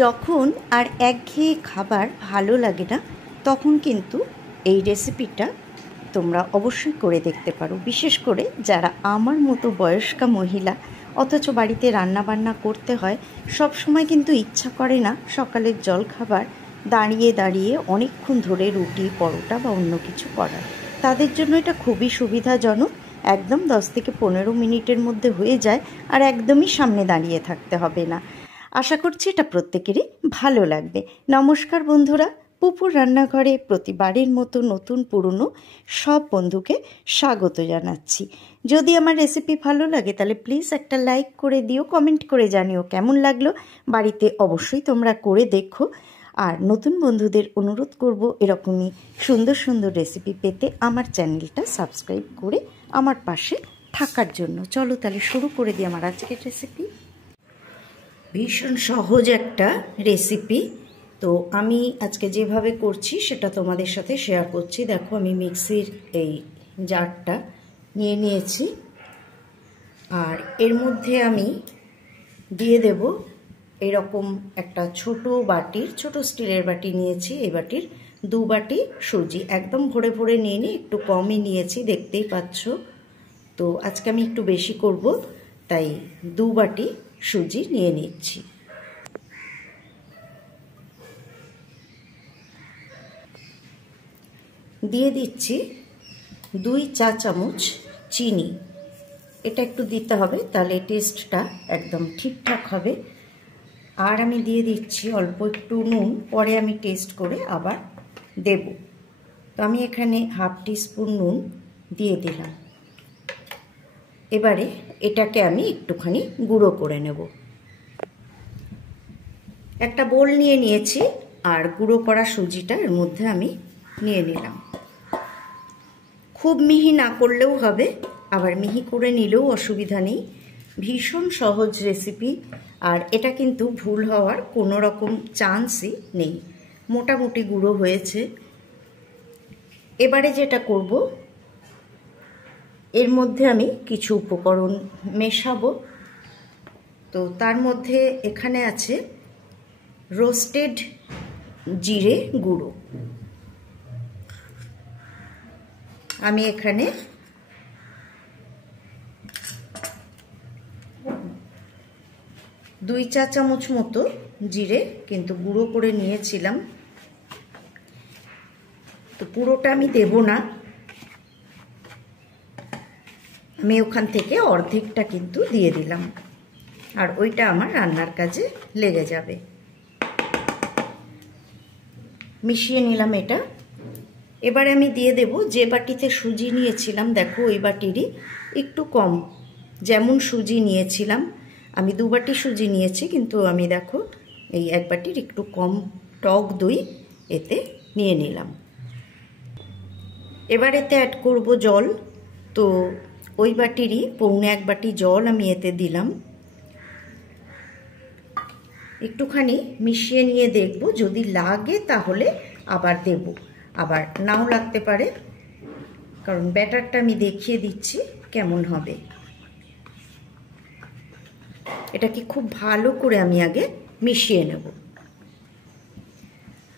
যখন আর একঘেয়ে খাবার ভালো লাগে না তখন কিন্তু এই রেসিপিটা তোমরা অবশ্যই করে দেখতে পারো। বিশেষ করে যারা আমার মতো বয়স্কা মহিলা, অথচ বাড়িতে রান্নাবান্না করতে হয়, সব সময় কিন্তু ইচ্ছা করে না সকালের জলখাবার দাঁড়িয়ে দাঁড়িয়ে অনেকক্ষণ ধরে রুটি, পরোটা বা অন্য কিছু করার। তাদের জন্য এটা খুবই সুবিধাজনক। একদম 10 থেকে 15 মিনিটের মধ্যে হয়ে যায়, আর একদমই সামনে দাঁড়িয়ে থাকতে হবে না। আশা করছি এটা প্রত্যেকেরই ভালো লাগবে। নমস্কার বন্ধুরা, পুপুর রান্নাঘরে প্রতিবারের মতো নতুন পুরনো সব বন্ধুকে স্বাগত জানাচ্ছি। যদি আমার রেসিপি ভালো লাগে তাহলে প্লিজ একটা লাইক করে দিও, কমেন্ট করে জানিও কেমন লাগলো। বাড়িতে অবশ্যই তোমরা করে দেখো। আর নতুন বন্ধুদের অনুরোধ করব এরকমই সুন্দর সুন্দর রেসিপি পেতে আমার চ্যানেলটা সাবস্ক্রাইব করে আমার পাশে থাকার জন্য। চলো তাহলে শুরু করে দিই আমার আজকের রেসিপি। ভীষণ সহজ একটা রেসিপি, তো আমি আজকে যেভাবে করছি সেটা তোমাদের সাথে শেয়ার করছি। দেখো, আমি মিক্সির এই জারটা নিয়ে নিয়েছি, আর এর মধ্যে আমি দিয়ে দেব এরকম একটা ছোট বাটির, ছোট স্টিলের বাটি নিয়েছি। এই বাটির 2 বাটি সুজি, একদম ভরে ভরে নিয়ে নিই, একটু কমই নিয়েছি দেখতেই পাচ্ছ। তো আজকে আমি একটু বেশি করব, তাই 2 বাটি সুজি নিয়ে নিচ্ছি। দিয়ে দিচ্ছি 2 চা চামচ চিনি। এটা একটু দিতে হবে, তাহলে টেস্টটা একদম ঠিকঠাক হবে। আর আমি দিয়ে দিচ্ছি অল্প একটু নুন, পরে আমি টেস্ট করে আবার দেব। তো আমি এখানে হাফ টিস্পুন নুন দিয়ে দিলাম। এবারে এটাকে আমি একটুখানি গুঁড়ো করে নেব। একটা বোল নিয়ে নিয়েছি, আর গুঁড়ো করা সুজিটা এর মধ্যে আমি নিয়ে নিলাম। খুব মিহি না করলেও হবে, আবার মিহি করে নিলেও অসুবিধা নেই। ভীষণ সহজ রেসিপি, আর এটা কিন্তু ভুল হওয়ার কোনো রকম চান্সই নেই। মোটামুটি গুঁড়ো হয়েছে। এবারে যেটা করব, এর মধ্যে আমি কিছু উপকরণ মেশাবো। তো তার মধ্যে এখানে আছে রোস্টেড জিরে গুঁড়ো। আমি এখানে 2 চা চামচ মতো জিরে কিন্তু গুঁড়ো করে নিয়েছিলাম। তো পুরোটা আমি দেব না, আমি ওখান থেকে অর্ধেকটা কিন্তু দিয়ে দিলাম, আর ওইটা আমার রান্নার কাজে লেগে যাবে। মিশিয়ে নিলাম এটা। এবারে আমি দিয়ে দেব যে বাটিতে সুজি নিয়েছিলাম, দেখো ওই বাটিরই একটু কম। যেমন সুজি নিয়েছিলাম, আমি 2 বাটি সুজি নিয়েছি, কিন্তু আমি দেখো এই 1 বাটির একটু কম টক দই এতে নিয়ে নিলাম। এবার এতে অ্যাড করব জল। তো ওই বাটিরই 1.25 বাটি জল আমি এতে দিলাম। একটুখানি মিশিয়ে নিয়ে দেখব, যদি লাগে তাহলে আবার দেব, আবার নাও লাগতে পারে, কারণ ব্যাটারটা আমি দেখিয়ে দিচ্ছি কেমন হবে। এটাকে খুব ভালো করে আমি আগে মিশিয়ে নেব।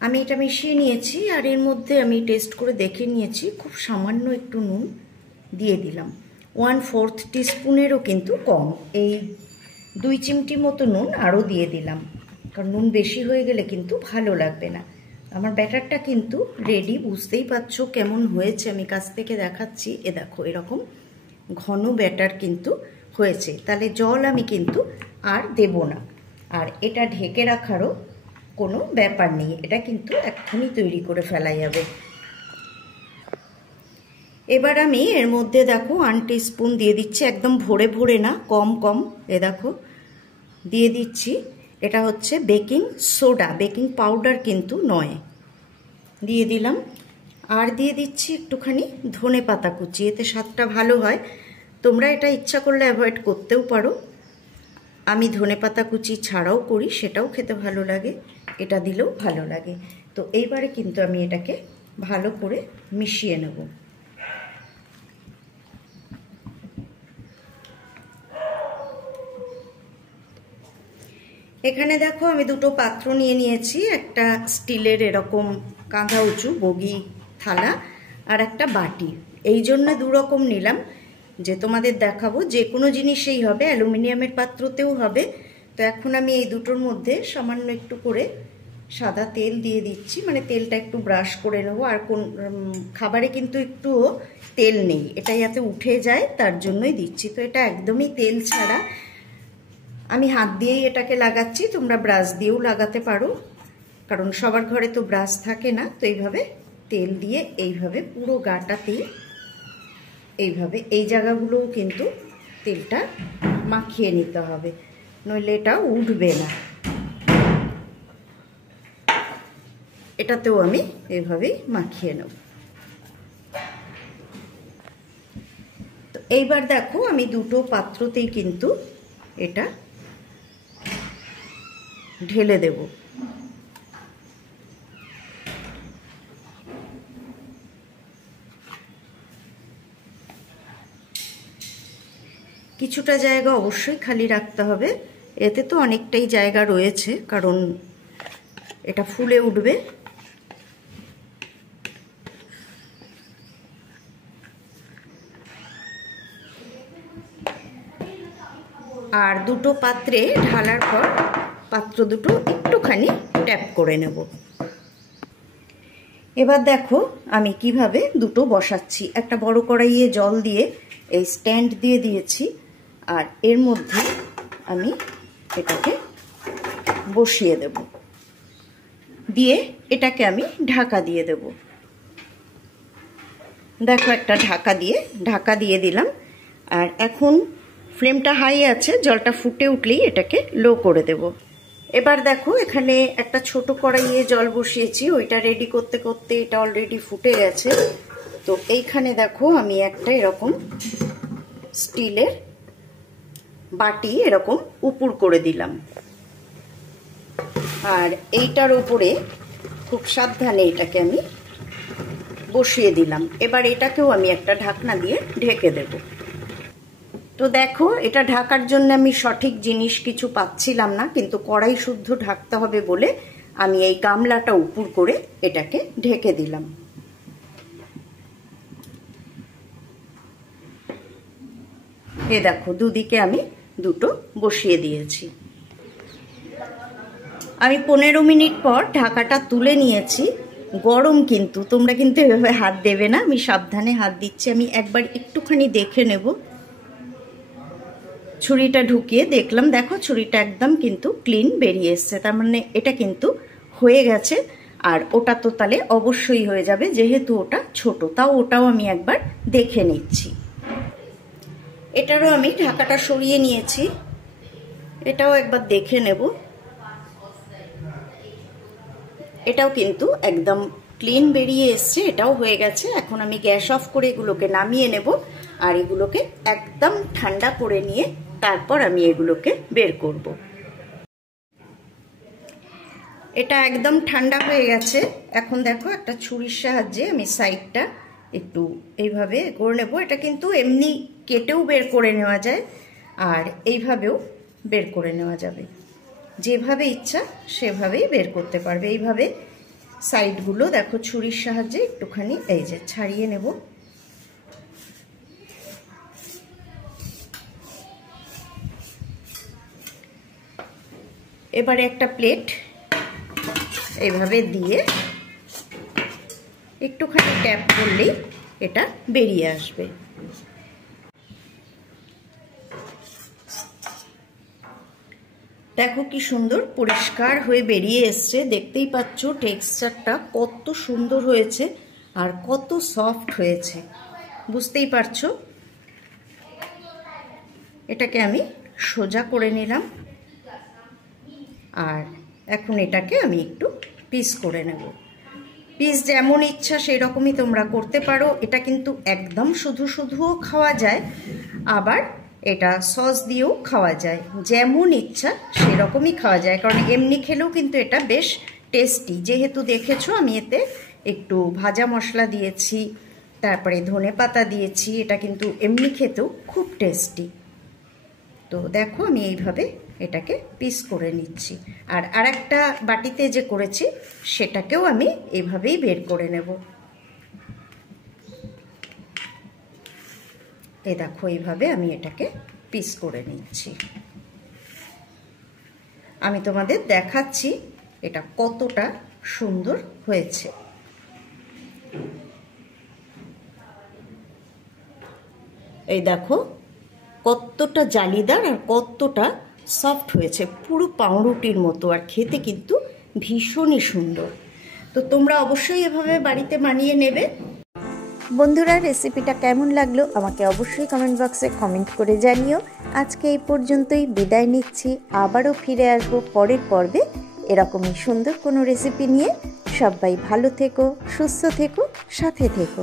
আমি এটা মিশিয়ে নিয়েছি, আর এর মধ্যে আমি টেস্ট করে দেখে নিয়েছি, খুব সামান্য একটু নুন দিয়ে দিলাম। 1/4 টিস্পুনেরও কিন্তু কম, এই 2 চিমটি মতো নুন আরও দিয়ে দিলাম, কারণ নুন বেশি হয়ে গেলে কিন্তু ভালো লাগবে না। আমার ব্যাটারটা কিন্তু রেডি, বুঝতেই পারছো কেমন হয়েছে, আমি কাছ থেকে দেখাচ্ছি। এ দেখো এরকম ঘন ব্যাটার কিন্তু হয়েছে। তাহলে জল আমি কিন্তু আর দেব না, আর এটা ঢেকে রাখারও কোনো ব্যাপার নেই, এটা কিন্তু এক্ষুনি তৈরি করে ফেলা যাবে। এবার আমি এর মধ্যে দেখো 1 টিস্পুন দিয়ে দিচ্ছি, একদম ভরে ভরে না, কম কম। এ দেখো দিয়ে দিচ্ছি, এটা হচ্ছে বেকিং সোডা, বেকিং পাউডার কিন্তু নয়। দিয়ে দিলাম। আর দিয়ে দিচ্ছি একটুখানি ধনে পাতা কুচি, এতে স্বাদটা ভালো হয়। তোমরা এটা ইচ্ছা করলে অ্যাভয়েড করতেও পারো, আমি ধনে পাতা কুচি ছাড়াও করি, সেটাও খেতে ভালো লাগে, এটা দিলেও ভালো লাগে। তো এইবারে কিন্তু আমি এটাকে ভালো করে মিশিয়ে নেব। এখানে দেখো আমি দুটো পাত্র নিয়ে নিয়েছি, একটা স্টিলের এরকম কাঁধা উঁচু বগি থালা আর একটা বাটি। এই জন্য দু রকম নিলাম যে তোমাদের দেখাবো যে কোনো জিনিসেই হবে, অ্যালুমিনিয়ামের পাত্রতেও হবে। তো এখন আমি এই দুটোর মধ্যে সামান্য একটু করে সাদা তেল দিয়ে দিচ্ছি, মানে তেলটা একটু ব্রাশ করে নেবো। আর কোন খাবারে কিন্তু একটুও তেল নেই, এটা যাতে উঠে যায় তার জন্যই দিচ্ছি। তো এটা একদমই তেল ছাড়া, আমি হাত দিয়েই এটাকে লাগাচ্ছি, তোমরা ব্রাশ দিয়েও লাগাতে পারো, কারণ সবার ঘরে তো ব্রাশ থাকে না। তো এইভাবে তেল দিয়ে এইভাবে পুরো গাটাতে এইভাবে এই জায়গাগুলোও কিন্তু তেলটা মাখিয়ে নিতে হবে, নইলে এটা উঠবে না। এটাতেও আমি এইভাবেই মাখিয়ে নেব। তো এইবার দেখো আমি দুটো পাত্রতেই কিন্তু এটা ঢেলে দেব। কিছুটা জায়গা অবশ্যই খালি রাখতে হবে, এতে তো অনেকটাই জায়গা রয়েছে, কারণ এটা ফুলে উঠবে। আর দুটো পাত্রে ঢালার পর পাত্র দুটো একটুখানি ট্যাপ করে নেব। এবার দেখো আমি কিভাবে দুটো বসাচ্ছি। একটা বড় কড়াইয়ে জল দিয়ে এই স্ট্যান্ড দিয়ে দিয়েছি, আর এর মধ্যে আমি এটাকে বসিয়ে দেব, দিয়ে এটাকে আমি ঢাকা দিয়ে দেব। দেখো একটা ঢাকা দিয়ে দিলাম। আর এখন ফ্লেমটা হাই আছে, জলটা ফুটে উঠলেই এটাকে লো করে দেব। এবার দেখো এখানে একটা ছোট কড়াইয়ে জল বসিয়েছি, ওইটা রেডি করতে করতে এটা অলরেডি ফুটে গেছে। তো এইখানে দেখো আমি একটা এরকম স্টিলের বাটি এরকম উপুর করে দিলাম, আর এইটার উপরে খুব সাবধানে এটাকে আমি বসিয়ে দিলাম। এবার এটাকেও আমি একটা ঢাকনা দিয়ে ঢেকে দেব। তো দেখো এটা ঢাকার জন্য আমি সঠিক জিনিস কিছু পাচ্ছিলাম না, কিন্তু কড়াই শুদ্ধ ঢাকতে হবে বলে আমি এই গামলাটা উপুর করে এটাকে ঢেকে দিলাম। এ দেখো দুদিকে আমি দুটো বসিয়ে দিয়েছি। আমি 15 মিনিট পর ঢাকাটা তুলে নিয়েছি। গরম কিন্তু, তোমরা কিন্তু এভাবে হাত দেবে না, আমি সাবধানে হাত দিচ্ছি। আমি একবার একটুখানি দেখে নেব, ছুরিটা ঢুকিয়ে দেখলাম, দেখো ছুরিটা একদম কিন্তু ক্লিন বেরিয়ে এসছে, তার মানে এটা কিন্তু হয়ে গেছে। আর ওটা তো তাহলে অবশ্যই হয়ে যাবে, যেহেতু ওটা ছোট। তাও ওটাও আমি একবার দেখে নিচ্ছি। এটারও আমি ঢাকাটা সরিয়ে নিয়েছি, এটাও একবার দেখে নেব। এটাও কিন্তু একদম ক্লিন বেরিয়ে এসছে, এটাও হয়ে গেছে। এখন আমি গ্যাস অফ করে এগুলোকে নামিয়ে নেব, আর এগুলোকে একদম ঠান্ডা করে নিয়ে তারপর আমি এগুলোকে বের করব। এটা একদম ঠান্ডা হয়ে গেছে। এখন দেখো একটা ছুরির সাহায্যে আমি সাইডটা একটু এইভাবে করে নেব। এটা কিন্তু এমনি কেটেও বের করে নেওয়া যায়, আর এইভাবেও বের করে নেওয়া যাবে, যেভাবে ইচ্ছা সেভাবেই বের করতে পারবে। এইভাবে সাইডগুলো দেখো ছুরির সাহায্যে একটুখানি এই যে ছাড়িয়ে নেব। এবারে একটা প্লেট এইভাবে দিয়ে একটুখানি ট্যাপ করলেই এটা বেরিয়ে আসবে। দেখো কি সুন্দর পরিষ্কার হয়ে বেরিয়ে এসছে, দেখতেই পাচ্ছ টেক্সচারটা কত সুন্দর হয়েছে আর কত সফট হয়েছে, বুঝতেই পারছো। এটাকে আমি সোজা করে নিলাম, আর এখন এটাকে আমি একটু পিস করে নেব। পিস যেমন ইচ্ছা সেই রকমই তোমরা করতে পারো। এটা কিন্তু একদম শুধু শুধুও খাওয়া যায়, আবার এটা সস দিয়েও খাওয়া যায়, যেমন ইচ্ছা সেরকমই খাওয়া যায়। কারণ এমনি খেলেও কিন্তু এটা বেশ টেস্টি, যেহেতু দেখেছো আমি এতে একটু ভাজা মশলা দিয়েছি, তারপরে ধনেপাতা দিয়েছি। এটা কিন্তু এমনি খেতেও খুব টেস্টি। তো দেখো আমি এইভাবে এটাকে পিস করে নিচ্ছি। আর আরেকটা বাটিতে যে করেছি সেটাকেও আমি এভাবেই বের করে নেব। এই দেখো, এইভাবে আমি এটাকে পিস করে নিচ্ছি। আমি তোমাদের দেখাচ্ছি এটা কতটা সুন্দর হয়েছে। এই দেখো কতটা জালিদার আর কতটা সফট হয়েছে, পুরো পাউরুটির মতো, আর খেতে কিন্তু ভীষণই সুন্দর। তো তোমরা অবশ্যই এভাবে বাড়িতে বানিয়ে নেবে। বন্ধুরা, রেসিপিটা কেমন লাগলো আমাকে অবশ্যই কমেন্ট বক্সে কমেন্ট করে জানিও। আজকে এই পর্যন্তই, বিদায় নিচ্ছি। আবারও ফিরে আসবো পরের পর্বে এরকমই সুন্দর কোনো রেসিপি নিয়ে। সবাই ভালো থেকো, সুস্থ থেকো, সাথে থেকো।